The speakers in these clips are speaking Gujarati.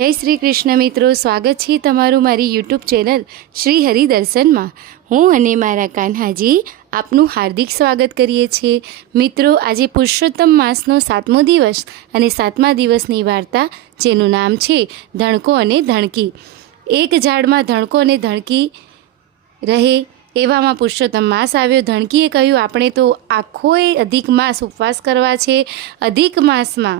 जय श्री कृष्ण मित्रों, स्वागत है तमारू मारी यूट्यूब चेनल श्री हरिदर्शन में। हूँ अने मारा कान्हाजी आपनु हार्दिक स्वागत करीए छे। मित्रों, आज पुरुषोत्तम मासनो 7मो दिवस अने 7मा दिवसनी वार्ता, जेनुं नाम छे धणको अने धणकी। एक झाड़मां धणको अने धणकी रहे एवामां पुरुषोत्तम मास आव्यो। धणकीए कह्युं, आपणे तो आखोय अधिक मास उपवास करवा छे। अधिक मासमां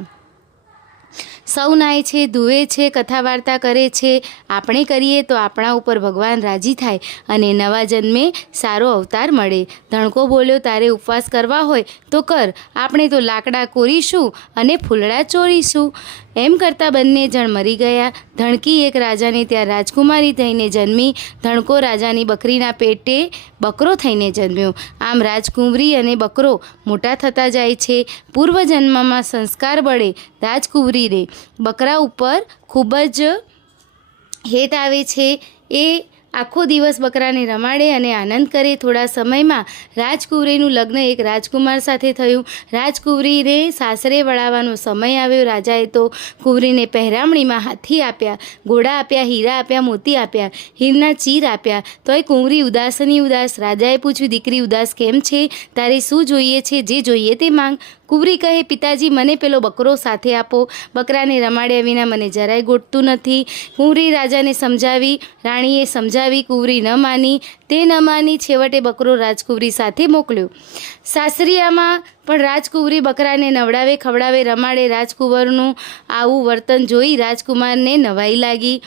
सौ नाय छे, धुए छे, कथा वार्ता करे छे। આપણે કરીએ તો આપણા ઉપર ભગવાન રાજી થાય અને નવા જન્મે સારો અવતાર મળે। ધણકો બોલ્યો, તારે ઉપવાસ કરવા હોય તો કર, આપણે તો લાકડા કોરીશું અને ફૂલડા ચોરીશું। એમ કરતાં બંને જણ મરી ગયા। ધણકી એક રાજાને ત્યાં રાજકુમારી થઈને જન્મી। ધણકો રાજાની બકરીના પેટે બકરો થઈને જન્મ્યો। આમ રાજકુંવરી અને બકરો મોટા થતા જાય છે। પૂર્વજન્મમાં સંસ્કાર બળે રાજકુંવરીને બકરા ઉપર ખૂબ જ હેત આવે છે। એ આખો દિવસ બકરાને રમાડે અને આનંદ કરે। થોડા સમયમાં રાજકુંવરીનું લગ્ન એક રાજકુમાર સાથે થયું। રાજકુંવરીને સાસરે વળાવવાનો સમય આવ્યો। રાજાએ તો કુંવરીને પહેરામણીમાં હાથી આપ્યા, ઘોડા આપ્યા, હીરા આપ્યા, મોતી આપ્યા, હીરના ચીર આપ્યા। તોય કુંવરી ઉદાસની ઉદાસ। રાજાએ પૂછ્યું, દીકરી ઉદાસ કેમ છે? તારે શું જોઈએ છે? જે જોઈએ તે માંગ। કુંવરી કહે, પિતાજી મને પેલો બકરો સાથે આપો, બકરાને રમાડ્યા વિના મને જરાય ગોઠતું નથી। કુંવરી રાજાને સમજાવી, રાણીએ સમજાવી, કુંવરી ન માની। તે ન માની છેવટે બકરો રાજકુંવરી સાથે મોકલ્યો। સાસરિયામાં પણ રાજકુંવરી બકરાને નવડાવે, ખવડાવે, રમાડે। રાજકુંવરનું આવું વર્તન જોઈ રાજકુમારને નવાઈ લાગી।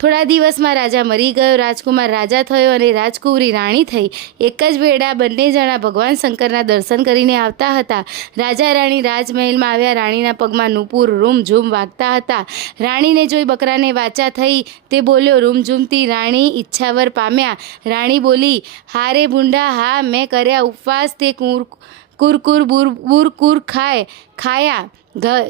થોડા દિવસમાં રાજા મરી ગયો। રાજકુમાર રાજા થયો અને રાજકુંવરી રાણી થઈ। એક જ વેળા બંને જણા ભગવાન શંકરના દર્શન કરીને આવતા હતા। રાજા રાણી રાજમહેલમાં આવ્યા। રાણીના પગમાં નુપુર રૂમઝૂમ વાગતા હતા। રાણીને જોઈ બકરાને વાચા થઈ। તે બોલ્યો। રૂમઝૂમતી રાણી ઈચ્છાવર પામ્યા। રાણી બોલી, હા રે ભૂંડા, હા મેં કર્યા ઉપવાસ, તે કુરકુર બુરકુર ખાયા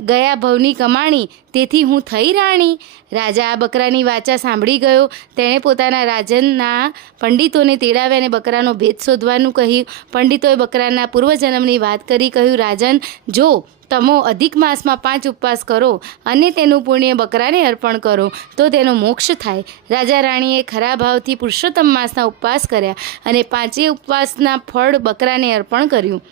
ગયા ભવની કમાણી, તેથી હું થઈ રાણી। રાજા આ બકરાની વાચા સાંભળી ગયો। તેણે પોતાના રાજનના પંડિતોને તેડાવ્યા અને બકરાનો ભેદ શોધવાનું કહ્યું। પંડિતોએ બકરાના પૂર્વજન્મની વાત કરી। કહ્યું, રાજન, જો તમો અધિક માસમાં 5 ઉપવાસ કરો અને તેનું પુણ્ય બકરાને અર્પણ કરો તો તેનો મોક્ષ થાય। રાજા રાણીએ ખરા ભાવથી પુરુષોત્તમ માસના ઉપવાસ કર્યા અને 5 ઉપવાસના ફળ બકરાને અર્પણ કર્યું।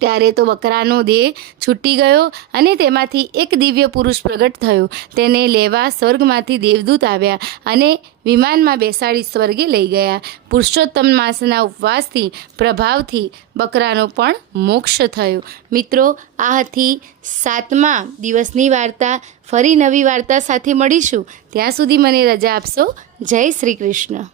ત્યારે તો બકરાનો દેહ છૂટી ગયો અને તેમાંથી એક દિવ્ય પુરુષ પ્રગટ થયો। તેને લેવા સ્વર્ગમાંથી દેવદૂત આવ્યા અને વિમાનમાં બેસાડી સ્વર્ગે લઈ ગયા। પુરુષોત્તમ માસના ઉપવાસથી પ્રભાવથી બકરાનો પણ મોક્ષ થયો। મિત્રો, આ હતી 7મા દિવસની વાર્તા। ફરી નવી વાર્તા સાથે મળીશું। ત્યાં સુધી મને રજા આપશો। જય શ્રી કૃષ્ણ।